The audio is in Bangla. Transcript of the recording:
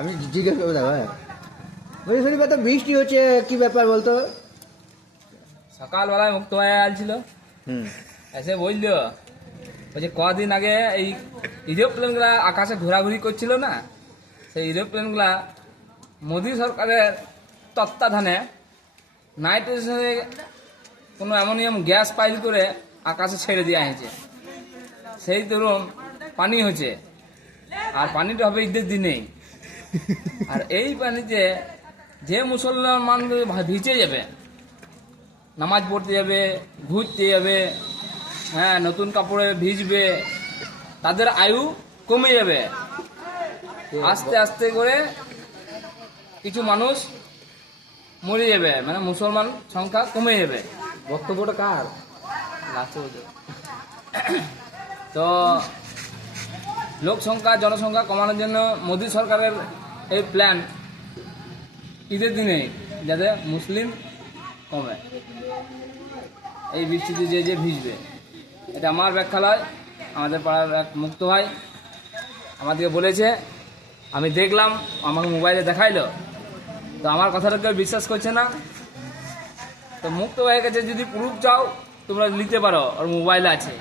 আমি জিজ্ঞেস করবো দাদা বলি শুনি তো বৃষ্টি হচ্ছে কি ব্যাপার বলতো। সকালবেলায় মুক্ত ভাই আসছিল, এসে বললো বলছে কদিন আগে এই এরোপ্লেনগুলা আকাশে ঘোরাঘুরি করছিল না, সেই এরোপ্লেনগুলা মোদী সরকারের তত্ত্বাবধানে নাইট্রোজেনে কোনো অ্যামোনিয়াম গ্যাস পাইল করে আকাশে ছেড়ে দেওয়া হয়েছে। সেই ধরুন পানি হয়েছে, আর পানিটা হবে ঈদের দিনেই। আর এই পানিতে যে মুসলমান ভিজে যাবে, নামাজ পড়তে যাবে, ঘুরতে যাবে, হ্যাঁ নতুন কাপড়ে ভিজবে, তাদের আয়ু কমে যাবে। আস্তে আস্তে করে কিছু মানুষ মরে যাবে, মানে মুসলমান সংখ্যা কমে যাবে। বক্তব্যটা কার? তো লোক সংখ্যা জনসংখ্যা কমানোর জন্য মোদী সরকারের এই প্ল্যান ঈদের দিনে যাতে মুসলিম কমে, এই বৃষ্টিতে যে যে ভিজবে। এটা আমার ব্যাখ্যা নয়, আমাদের পাড়ার এক মুক্ত ভাই আমাদেরকে বলেছে, আমি দেখলাম, আমাকে মোবাইলে দেখাইলো, তো আমার কথাটা কেউ বিশ্বাস করছে না। তো মুক্ত ভাইয়ের কাছে যদি প্রুফ চাও তোমরা নিতে পারো, ওর মোবাইল আছে।